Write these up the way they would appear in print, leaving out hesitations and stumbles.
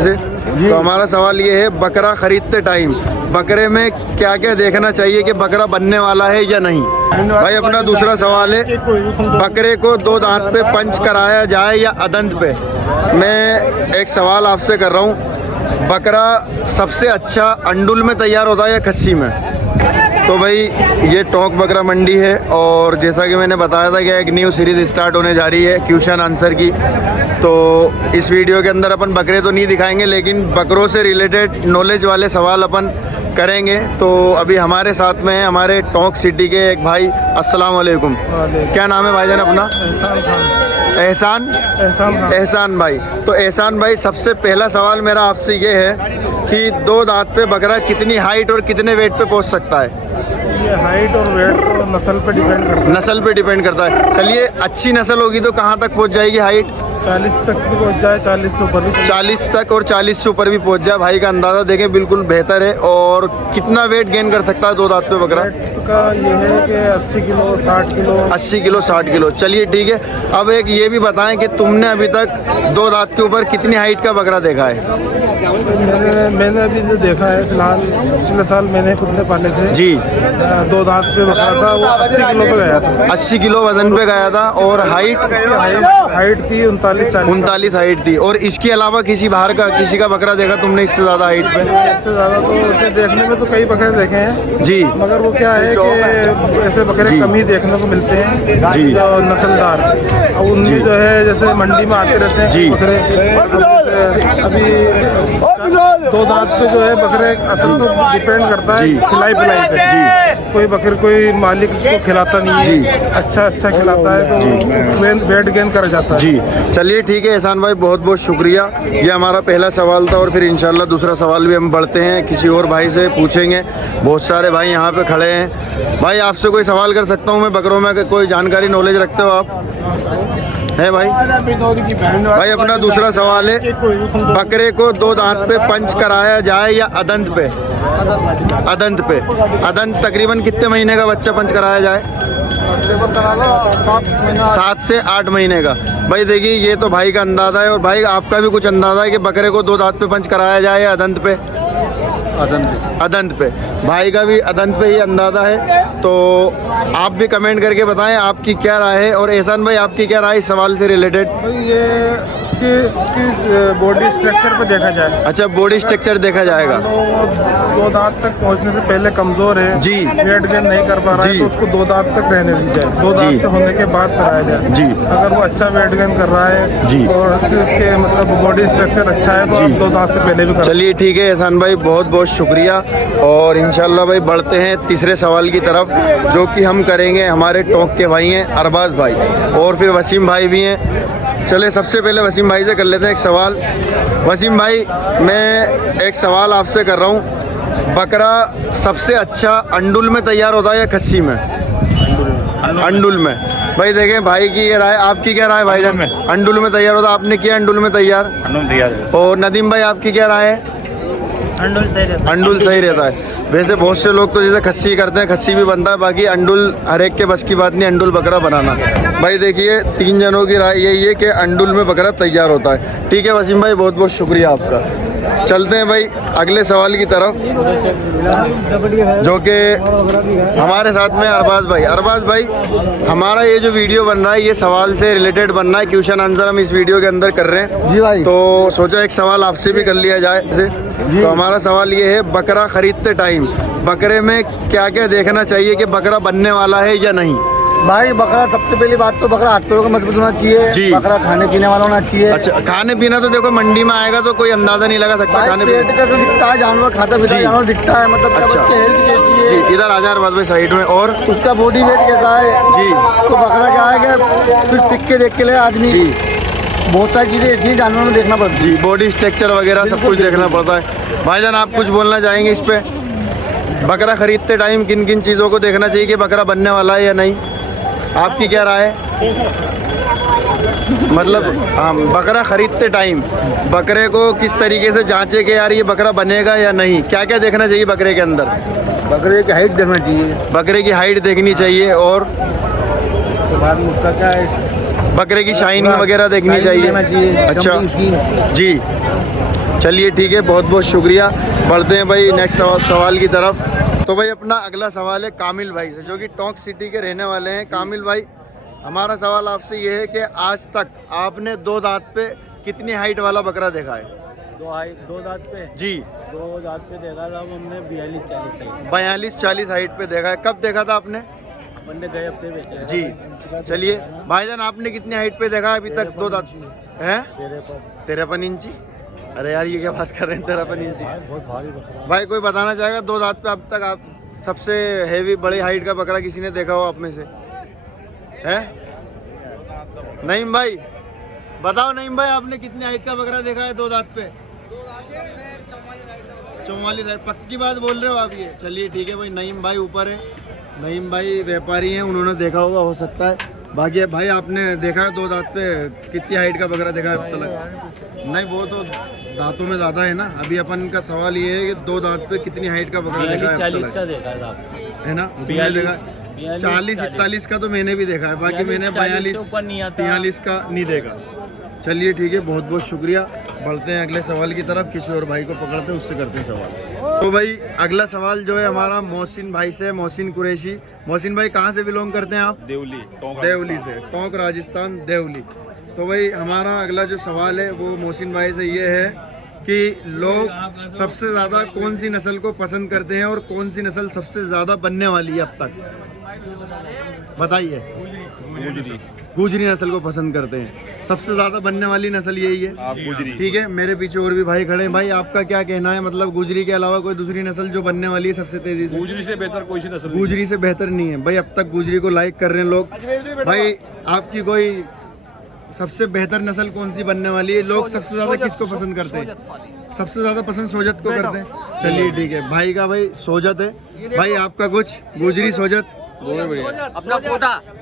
तो हमारा सवाल ये है, बकरा खरीदते टाइम बकरे में क्या क्या देखना चाहिए कि बकरा बनने वाला है या नहीं। भाई अपना दूसरा सवाल है, बकरे को 2 दांत पे पंच कराया जाए या अदंत पे। मैं एक सवाल आपसे कर रहा हूँ, बकरा सबसे अच्छा अंडुल में तैयार होता है या खस्सी में? तो भाई ये टोंक बकरा मंडी है और जैसा कि मैंने बताया था कि एक न्यू सीरीज़ स्टार्ट होने जा रही है क्वेश्चन आंसर की। तो इस वीडियो के अंदर अपन बकरे तो नहीं दिखाएंगे, लेकिन बकरों से रिलेटेड नॉलेज वाले सवाल अपन करेंगे। तो अभी हमारे साथ में है हमारे टोंक सिटी के एक भाई। अस्सलाम वालेकुम। क्या नाम है भाईजान अपना? एहसान भाई। तो एहसान भाई, सबसे पहला सवाल मेरा आपसे ये है कि 2 दांत पे बकरा कितनी हाइट और कितने वेट पे पहुंच सकता है? ये हाइट और वेट तो नस्ल पे डिपेंड करता है। नस्ल पे डिपेंड करता है। चलिए, अच्छी नस्ल होगी तो कहाँ तक पहुंच जाएगी हाइट? 40 तक भी पहुंच जाए, 40 से ऊपर भी। 40 तक और 40 से ऊपर भी पहुंच जाए। भाई का अंदाज़ा देखें, बिल्कुल बेहतर है। और कितना वेट गेन कर सकता है 2 दांत पे बकरा? वेट का ये है कि 80 किलो 60 किलो। 80 kilo 60 kilo. चलिए ठीक है। अब एक ये भी बताएं कि तुमने अभी तक 2 दांत के ऊपर कितनी हाइट का बकरा देखा है? मैंने अभी जो देखा है फिलहाल, पिछले साल मैंने खुद ने पाले थे जी। 2 दांत पे बकरा था, वो 80 किलो पे गया था। 80 किलो वजन पे गया था और हाइट थी 39 हाइट थी। और इसके अलावा किसी बाहर का किसी का बकरा देखा तुमने इससे ज़्यादा हाइट पे? इससे ज़्यादा तो उसे देखने में तो कई बकरे देखे हैं जी, मगर वो क्या है कि ऐसे बकरे कम ही देखने को मिलते हैं जी, जो नस्लदार। अब उनमें जो है जैसे मंडी में आते रहते हैं जी बकरे। अभी 2 दांत पे जो है बकरे असल तो डिपेंड करता है खिलाई पिलाई पे। जी, कोई बकरे कोई मालिक उसको खिलाता नहीं है, अच्छा खिलाता है तो वेट गेन कर जाता है। जी चलिए ठीक है एहसान भाई, बहुत बहुत शुक्रिया। ये हमारा पहला सवाल था और फिर इंशाल्लाह दूसरा सवाल भी हम बढ़ते हैं, किसी और भाई से पूछेंगे। बहुत सारे भाई यहाँ पे खड़े हैं। भाई आपसे कोई सवाल कर सकता हूँ मैं? बकरों में कोई जानकारी नॉलेज रखते हो आप? है भाई? भाई अपना दूसरा सवाल है, बकरे को 2 दांत पे पंच कराया जाए या अदंत पे? अदंत पे। अदंत तकरीबन कितने महीने का बच्चा पंच कराया जाए? 7 से 8 महीने का। भाई देखिए, ये तो भाई का अंदाज़ा है। और भाई आपका भी कुछ अंदाज़ा है कि बकरे को 2 दांत पे पंच कराया जाए या अदंत पे? अदंत पे। भाई का भी अदंत पे ही अंदाज़ा है। तो आप भी कमेंट करके बताएं आपकी क्या राय है। और एहसान भाई, आपकी क्या राय इस सवाल से रिलेटेड? ये उसकी बॉडी स्ट्रक्चर पे देखा जाए। अच्छा, बॉडी स्ट्रक्चर देखा जाएगा। तो 2 दांत तक पहुंचने से पहले कमज़ोर है जी, वेट गेन नहीं कर पा रहा है, तो उसको 2 दांत तक रहने दी जाए। 2 दांत से होने के बाद कराया जाए जी। अगर वो अच्छा वेट गेन कर रहा है जी और उसके मतलब बॉडी स्ट्रक्चर अच्छा है तो 2 दांत से पहले भी। चलिए ठीक है एहसान भाई, बहुत बहुत शुक्रिया। और इंशाल्लाह भाई बढ़ते हैं तीसरे सवाल की तरफ, जो कि हम करेंगे हमारे टोंक के भाई हैं अरबाज भाई, और फिर वसीम भाई भी हैं। चले सबसे पहले वसीम भाई से कर लेते हैं एक सवाल। वसीम भाई, मैं एक सवाल आपसे कर रहा हूँ, बकरा सबसे अच्छा अंडुल में तैयार होता है या खस्सी में? अंडुल में। भाई देखें भाई की ये राय, आपकी क्या राय भाईजान? में अंडुल में तैयार होता है। आपने किया अंडुल में तैयार? अंडुल तैयार है। और नदीम भाई, आपकी क्या राय है? अंडुल सही रहता है। वैसे बहुत से लोग तो जैसे खस्सी करते हैं, खस्सी भी बनता है, बाकी अंडुल हर एक के बस की बात नहीं अंडुल बकरा बनाना। भाई देखिए, 3 जनों की राय यही है कि अंडुल में बकरा तैयार होता है। ठीक है वसीम भाई, बहुत बहुत शुक्रिया आपका। चलते हैं भाई अगले सवाल की तरफ, जो कि हमारे साथ में अरबाज भाई। अरबाज भाई, हमारा ये जो वीडियो बन रहा है ये सवाल से रिलेटेड बनना है, क्वेश्चन आंसर हम इस वीडियो के अंदर कर रहे हैं जी भाई। तो सोचा एक सवाल आपसे भी कर लिया जाए जी। तो हमारा सवाल ये है, बकरा खरीदते टाइम बकरे में क्या क्या देखना चाहिए कि बकरा बनने वाला है या नहीं? भाई बकरा, सबसे पहली बात तो बकरा हाथ पैरों का मजबूत होना चाहिए जी। बकरा खाने पीने वाला होना चाहिए। अच्छा, खाने पीना तो देखो मंडी में आएगा तो कोई अंदाजा नहीं लगा सकता। खाने पेट का तो दिखता है, जानवर खाता पीता जानवर दिखता है, मतलब अच्छा हेल्थ कैसी है जी। इधर आ जा रहा भाई साइड में। और उसका बॉडी वेट कैसा है जी। तो बकरा क्या है क्या फिर सीख के देख के ले आदमी जी। बहुत सारी चीज़ें ऐसी जानवर में देखना पड़ती है जी, बॉडी स्ट्रक्चर वगैरह सब कुछ देखना पड़ता है। भाईजान, आप कुछ बोलना चाहेंगे इस पे? बकरा खरीदते टाइम किन किन चीज़ों को देखना चाहिए कि बकरा बनने वाला है या नहीं? आपकी क्या राय है? मतलब हाँ, बकरा खरीदते टाइम बकरे को किस तरीके से जांचे कि यार ये बकरा बनेगा या नहीं, क्या क्या देखना चाहिए बकरे के अंदर? बकरे की हाइट देखना चाहिए। बकरे की हाइट देखनी चाहिए। और बाद में उसका क्या है, बकरे की शाइनिंग वगैरह देखनी चाहिए। अच्छा जी। चलिए ठीक है, बहुत बहुत शुक्रिया। बढ़ते हैं भाई नेक्स्ट सवाल की तरफ। तो भाई अपना अगला सवाल है कामिल भाई से, जो कि टोंक सिटी के रहने वाले हैं। कामिल भाई, हमारा सवाल आपसे ये है कि आज तक आपने 2 दांत पे कितनी हाइट वाला बकरा देखा है? 2 दांत पे जी 2 दांत पे देखा था हमने 42-40 हाइट। 42-40 हाइट पे देखा है। कब देखा था आपने? अपन ने गए हफ्ते बेचा है। जी चलिए भाईजान, आपने कितनी हाइट पे देखा है अभी तक 2 दांत है? 53 इंची। अरे यार, ये क्या बात कर रहे हैं, 53 इंची? बहुत भारी बकरा। भाई कोई बताना चाहेगा 2 दांत पे अब तक आप सबसे हेवी बड़ी हाइट का बकरा किसी ने देखा हो आप में से? है नईम भाई, बताओ नईम भाई, आपने कितनी हाइट का बकरा देखा है 2 दांत पे? 44 हाइट। पक्की बात बोल रहे हो आप ये? चलिए ठीक है भाई, नईम भाई ऊपर है। नईम भाई व्यापारी हैं, उन्होंने देखा होगा, हो सकता है। बाकी भाई आपने देखा है 2 दांत पे कितनी हाइट का बकरा देखा है अब तक? नहीं, वो तो दांतों में ज़्यादा है ना। अभी अपन का सवाल ये है कि 2 दांत पे कितनी हाइट का बकरा देखा है 40 का देखा था, है ना? तुमने देखा 40-41 का तो मैंने भी देखा है, बाकी मैंने 42-43 का नहीं देखा। चलिए ठीक है, बहुत बहुत शुक्रिया। बढ़ते हैं अगले सवाल की तरफ। किसी और भाई को पकड़ते हैं, उससे करते हैं सवाल। तो भाई अगला सवाल जो है हमारा मोहसिन भाई से, मोहसिन कुरैशी। मोहसिन भाई कहाँ से बिलोंग करते हैं आप? देवली से, टोंक राजस्थान, देवली। तो भाई हमारा अगला जो सवाल है वो मोहसिन भाई से ये है कि लोग सबसे ज़्यादा कौन सी नस्ल को पसंद करते हैं और कौन सी नस्ल सबसे ज़्यादा बनने वाली है अब तक? बताइए। गुजरी नस्ल को पसंद करते हैं। सबसे ज्यादा बनने वाली नस्ल यही है, गुजरी। ठीक है, मेरे पीछे और भी भाई खड़े हैं। भाई आपका क्या कहना है, मतलब गुजरी के अलावा कोई दूसरी नस्ल जो बनने वाली है सबसे तेजी से? गुजरी से बेहतर कोई सी नस्ल गुजरी से बेहतर नहीं है भाई। अब तक गुजरी को लाइक कर रहे हैं लोग। भाई आपकी कोई सबसे बेहतर नस्ल कौन सी बनने वाली है? लोग सबसे ज्यादा किसको पसंद करते हैं? सबसे ज्यादा पसंद सोजत को करते हैं। चलिए ठीक है, भाई का भाई सोजत है। भाई आपका कुछ गुजरी सोजत? अपना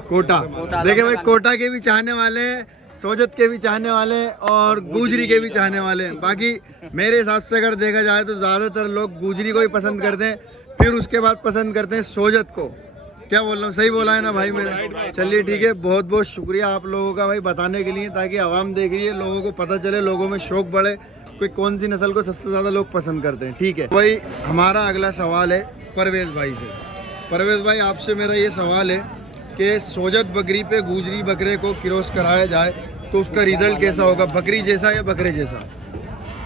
कोटा। देखिए भाई, कोटा के भी चाहने वाले हैं, सोजत के भी चाहने वाले हैं और गुजरी के भी चाहने वाले हैं। बाकी मेरे हिसाब से अगर देखा जाए तो ज़्यादातर लोग गुजरी को ही पसंद करते हैं, फिर उसके बाद पसंद करते हैं सोजत को। क्या बोल रहा हूँ, सही बोला है ना भाई मेरे? चलिए ठीक है, बहुत बहुत शुक्रिया आप लोगों का भाई बताने के लिए, ताकि आवाम देख रही है, लोगों को पता चले, लोगों में शौक बढ़े कोई कौन सी नस्ल को सबसे ज़्यादा लोग पसंद करते हैं। ठीक है भाई, हमारा अगला सवाल है परवेज़ भाई से। परवेज़ भाई, आपसे मेरा ये सवाल है कि सोजत बकरी पे गुजरी बकरे को क्रॉस कराया जाए तो उसका रिजल्ट कैसा होगा? बकरी जैसा या बकरे जैसा?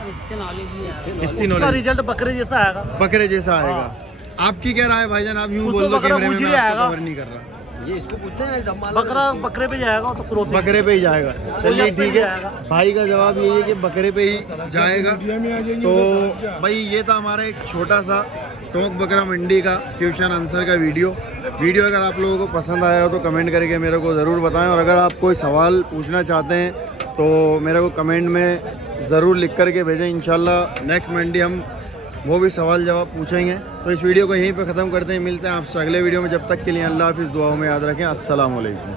इतनी नॉलेज, रिजल्ट बकरे जैसा आएगा। बकरे जैसा आएगा। आपकी क्या राय है भाईजान? आप यूँ बोल दो कैमरे में, मैं आपको कवर नहीं कर रहा। ये इसको पूछते हैं, बकरा बकरे पे जाएगा तो क्रॉस बकरे पे ही जाएगा। चलिए ठीक है, भाई का जवाब यही है कि बकरे पे ही जाएगा। तो भाई ये था हमारा एक छोटा सा टोंक बकरा मंडी का क्वेश्चन आंसर का वीडियो। अगर आप लोगों को पसंद आया हो तो कमेंट करके मेरे को ज़रूर बताएं, और अगर आप कोई सवाल पूछना चाहते हैं तो मेरे को कमेंट में ज़रूर लिख करके भेजें। इंशाल्लाह नेक्स्ट मंडी हम वो भी सवाल जवाब पूछेंगे। तो इस वीडियो को यहीं पे ख़त्म करते हैं, मिलते हैं आपसे अगले वीडियो में। जब तक के लिए अल्लाह हाफिज़, दुआओं में याद रखें। अस्सलाम वालेकुम।